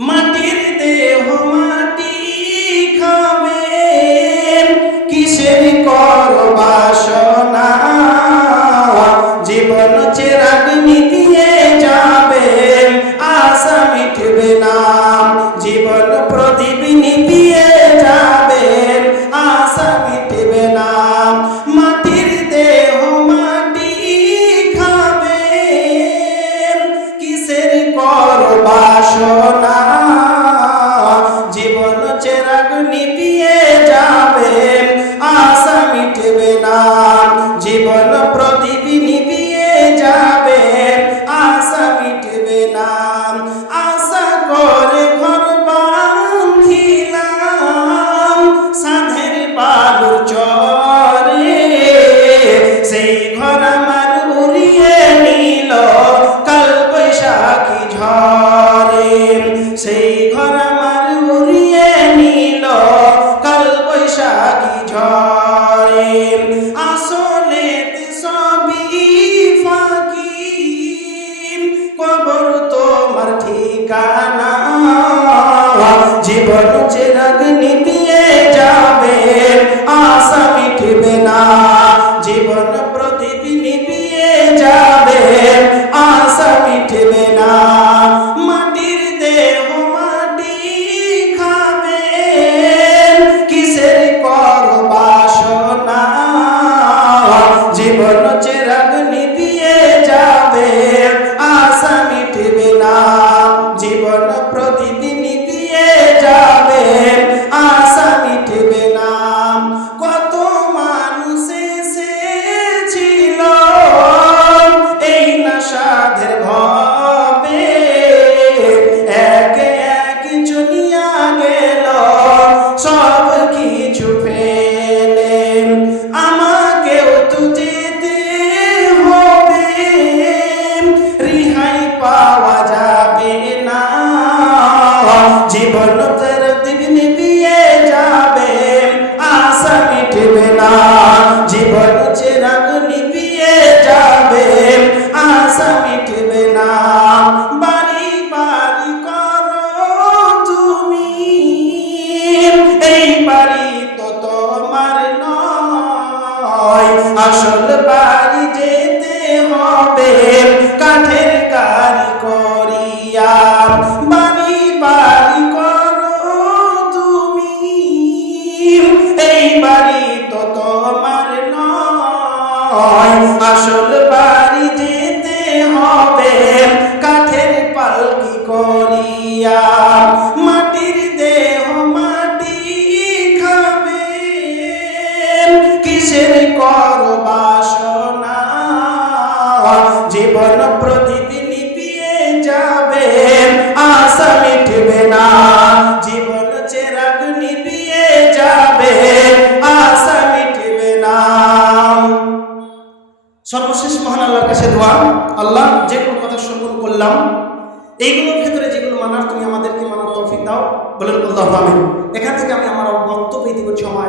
মাটির দেহ মাটি চেরাগ নিভিয়ে যাবে, আশা মিটবে না। জীবন প্রদীপ নিভিয়ে যাবে, আশা মিটবে না। আশা করে ঘর বাঁধিলাম, সাধের বালুর চরে। সেই ঘর আমার উড়িয়ে নিল, কাল বৈশাখী ঝরে সেই ঘর জীবন চেরাগ নিভিয়ে যাবে আশা মিটবে না। জীবন প্রদীপ নিভিয়ে যাবে আশা মিটবে জীবন তার দিন নিভিয়ে যাবে। আশা মিটবে না। জীবন চেরাগ নিভিয়ে যাবে। আশা মিটবে না। বাড়ি বাড়ি করো তুমি। এই বাড়ি তো তোমার নয়। আসল বাড়ি যেতে হবে। আসল বাড়ি যেতে হবে। কাঠের পালকি করিয়া মাটির দেহ মাটি খাবে কিসের কর বাসনা? জীবন প্রদীপ নিভিয়ে যাবে আশা মিটবে না। জীবন চেরাগ নিভিয়ে যাবে আশা মিটবে না। সর্বশেষ মহান আল্লাহর কাছে দোয়া, আল্লাহ যে কোনো কথা শ্রবণ করলাম, এইগুলোর ক্ষেত্রে যেগুলো মানার, তুমি আমাদেরকে মানার তৌফিক দাও। বলে এখান থেকে আমি আমার বক্তব্য ইতিমধ্যে আমার